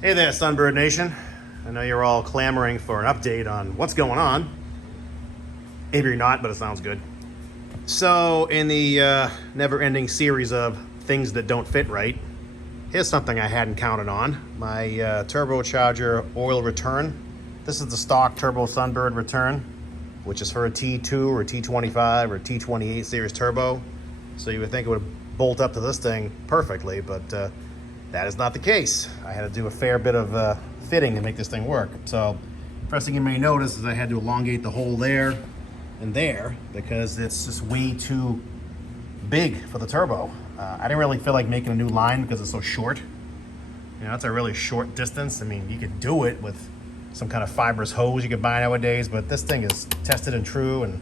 Hey there, Sunbird Nation. I know you're all clamoring for an update on what's going on. Maybe you're not, but it sounds good. So, in the never-ending series of things that don't fit right, here's something I hadn't counted on. My turbocharger oil return. This is the stock Turbo Sunbird return, which is for a T2 or T25 or T28 series turbo. So you would think it would bolt up to this thing perfectly, but that is not the case. I had to do a fair bit of fitting to make this thing work. So first thing you may notice is I had to elongate the hole there and there because it's just way too big for the turbo. I didn't really feel like making a new line because it's so short. You know, that's a really short distance. I mean, you could do it with some kind of fibrous hose you could buy nowadays, but this thing is tested and true, and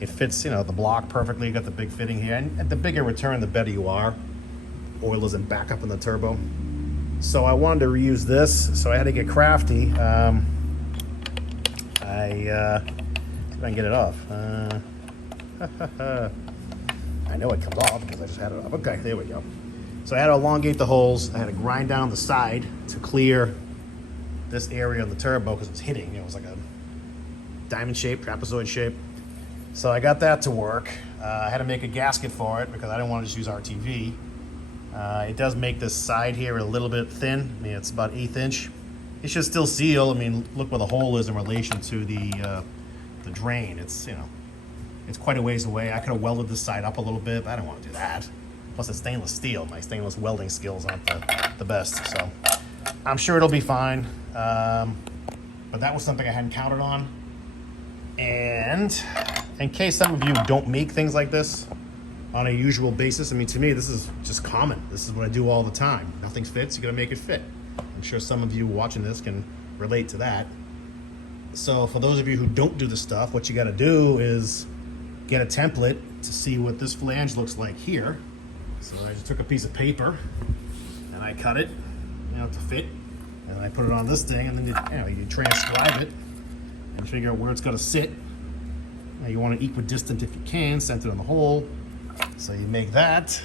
it fits, you know, the block perfectly. You got the big fitting here, and the bigger return, the better you are. Oil isn't back up in the turbo. So I wanted to reuse this, so I had to get crafty. See if I can get it off. I know it comes off because I just had it off. Okay, there we go. So I had to elongate the holes. I had to grind down the side to clear this area of the turbo because it was hitting. It was like a diamond shape, trapezoid shape. So I got that to work. I had to make a gasket for it because I didn't want to just use RTV. It does make this side here a little bit thin. I mean, it's about 1/8 inch. It should still seal. I mean, look where the hole is in relation to the drain. It's, you know, it's quite a ways away. I could have welded this side up a little bit, but I don't want to do that. Plus, it's stainless steel. My stainless welding skills aren't the best, so I'm sure it'll be fine. But that was something I hadn't counted on. And in case some of you don't make things like this on a usual basis, I mean, to me, this is just common. This is what I do all the time. Nothing fits, you gotta make it fit. I'm sure some of you watching this can relate to that. So for those of you who don't do this stuff, what you gotta do is get a template to see what this flange looks like here. So I just took a piece of paper and I cut it, you know, to fit. And I put it on this thing, and then you transcribe it and figure out where it's gonna sit. Now you want it equidistant if you can, center in the hole. So you make that,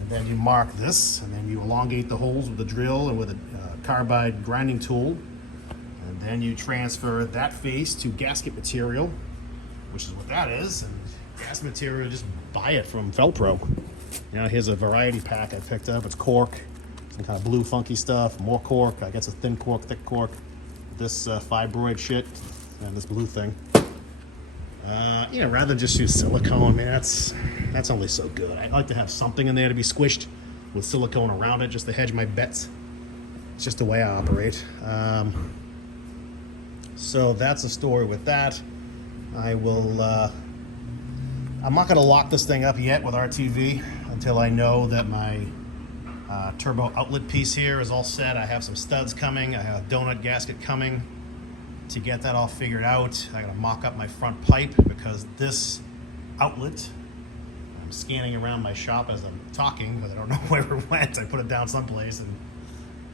and then you mark this, and then you elongate the holes with a drill and with a carbide grinding tool. And then you transfer that face to gasket material, which is what that is. And gasket material, just buy it from Felpro. You know, here's a variety pack I picked up. It's cork, some kind of blue funky stuff, more cork. I guess a thin cork, thick cork, this fibroid shit, and this blue thing. You know, rather than just use silicone, man, that's only so good. I like to have something in there to be squished with silicone around it, just to hedge my bets. It's just the way I operate. So that's the story with that. I will. I'm not going to lock this thing up yet with RTV until I know that my turbo outlet piece here is all set. I have some studs coming. I have a donut gasket coming. To get that all figured out, I gotta mock up my front pipe because this outlet, I'm scanning around my shop as I'm talking, but I don't know where it went. I put it down someplace and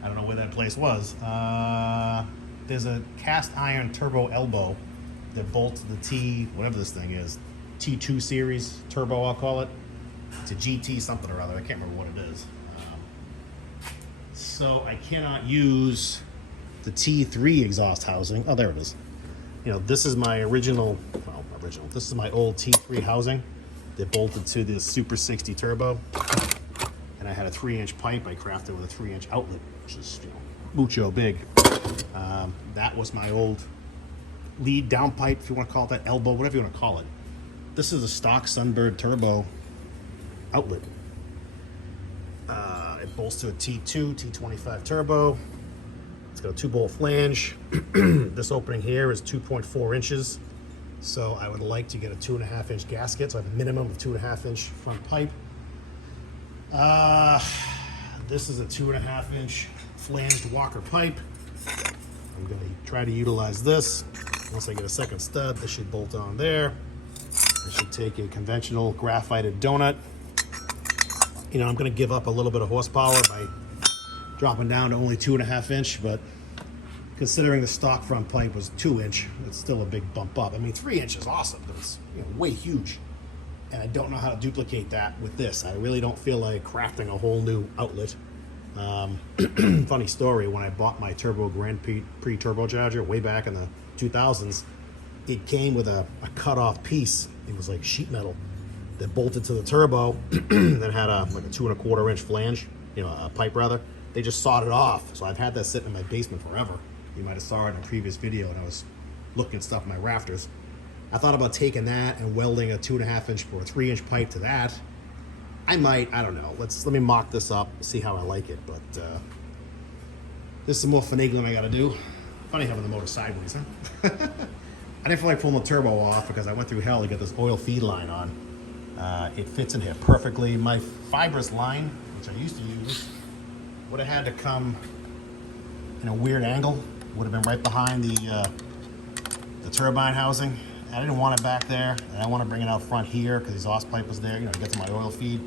I don't know where that place was. There's a cast iron turbo elbow that bolts the T, whatever this thing is, T2 series turbo, I'll call it. It's a GT something or other, I can't remember what it is. So I cannot use the T3 exhaust housing. Oh, there it is. You know, this is my original, this is my old T3 housing that bolted to the Super 60 turbo. And I had a 3-inch pipe I crafted with a 3-inch outlet, which is, you know, mucho big. That was my old lead down pipe, if you want to call it that, elbow, whatever you want to call it. This is a stock Sunbird turbo outlet. It bolts to a T2, T25 turbo. It's got a 2-bolt flange. This opening here is 2.4 inches. So I would like to get a 2.5-inch gasket. So I have a minimum of 2.5-inch front pipe. This is a 2.5-inch flanged Walker pipe. I'm going to try to utilize this. Once I get a second stud, this should bolt on there. I should take a conventional graphited donut. You know, I'm going to give up a little bit of horsepower by dropping down to only 2.5 inch, but considering the stock front pipe was 2 inch, it's still a big bump up. I mean, 3 inch is awesome, but it's, you know, way huge. And I don't know how to duplicate that with this. I really don't feel like crafting a whole new outlet. Funny story, when I bought my Turbo Grand Prix turbocharger way back in the 2000s, it came with a cut-off piece. It was like sheet metal that bolted to the turbo that had like a 2 1/4 inch flange, a pipe rather. They just sawed it off. So I've had that sitting in my basement forever. You might have saw it in a previous video when I was looking at stuff in my rafters. I thought about taking that and welding a 2.5 inch or a 3 inch pipe to that. I don't know. Let me mock this up, see how I like it. But there's some more finagling I gotta do. Funny having the motor sideways, huh? I didn't feel like pulling the turbo off because I went through hell to get this oil feed line on. It fits in here perfectly. My fibrous line, which I used to use, would have had to come in a weird angle. Would have been right behind the turbine housing. I didn't want it back there, and I want to bring it out front here because the exhaust pipe was there, to get to my oil feed.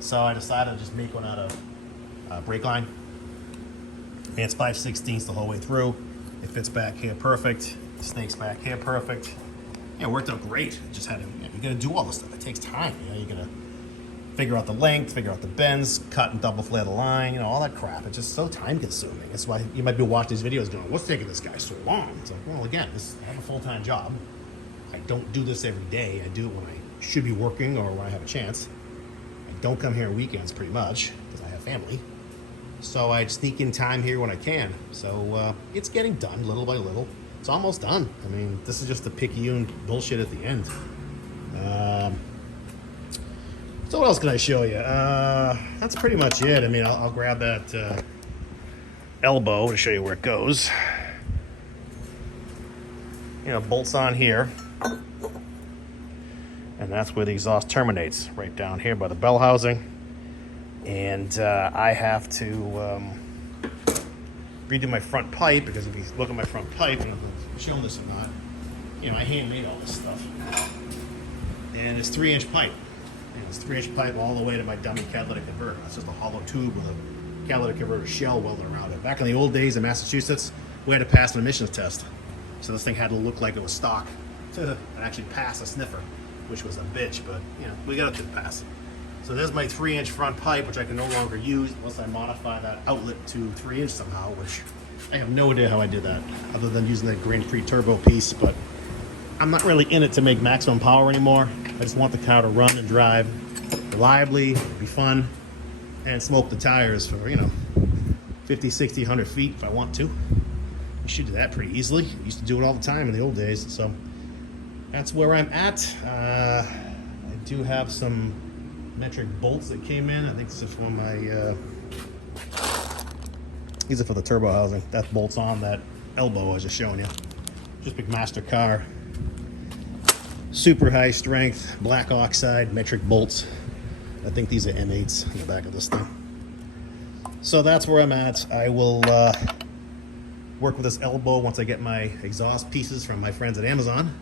So I decided to just make one out of brake line. And it's 5/16 the whole way through. It fits back here perfect. Snakes back here perfect. It worked out great. It just had to, you gotta do all this stuff. It takes time. You gotta figure out the length, figure out the bends, cut and double flare the line, all that crap. It's just so time consuming. That's why you might be watching these videos going, what's taking this guy so long? It's like, well, again, I have a full-time job. I don't do this every day. I do it when I should be working or when I have a chance. I don't come here on weekends pretty much because I have family. So I sneak in time here when I can. So it's getting done little by little. It's almost done. I mean, this is just the picayune bullshit at the end. So what else can I show you? That's pretty much it. I mean, I'll grab that elbow to show you where it goes. Bolts on here. And that's where the exhaust terminates, right down here by the bell housing. And I have to redo my front pipe, because if you look at my front pipe, and I'm showing this or not, I hand made all this stuff. And it's 3-inch pipe. And it's 3-inch pipe all the way to my dummy catalytic converter. That's just a hollow tube with a catalytic converter shell welded around it. Back in the old days in Massachusetts, we had to pass an emissions test. So this thing had to look like it was stock to actually pass a sniffer, which was a bitch, but we got it to pass. So there's my 3-inch front pipe, which I can no longer use unless I modify that outlet to 3-inch somehow, which I have no idea how I did that, other than using that Grand Prix Turbo piece. But I'm not really in it to make maximum power anymore. I just want the car to run and drive reliably, be fun, and smoke the tires for 50, 60, 100 feet if I want to. You should do that pretty easily. I used to do it all the time in the old days. So that's where I'm at. I do have some metric bolts that came in. I think this is for my these are for the turbo housing. That bolts on that elbow I was just showing you. Just big master car, super high strength black oxide metric bolts. I think these are M8s in the back of this thing. So that's where I'm at. I will work with this elbow once I get my exhaust pieces from my friends at Amazon,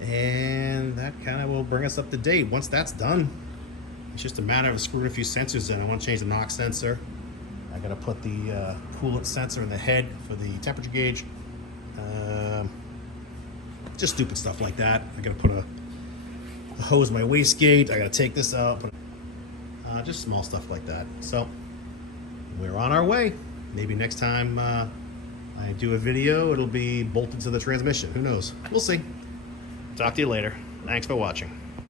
and that kind of will bring us up to date. Once that's done, it's just a matter of screwing a few sensors in. I want to change the NOx sensor. I got to put the coolant sensor in the head for the temperature gauge. Just stupid stuff like that. I got to put a hose in my wastegate. I got to take this out. Just small stuff like that. So we're on our way. Maybe next time I do a video, it'll be bolted to the transmission. Who knows? We'll see. Talk to you later. Thanks for watching.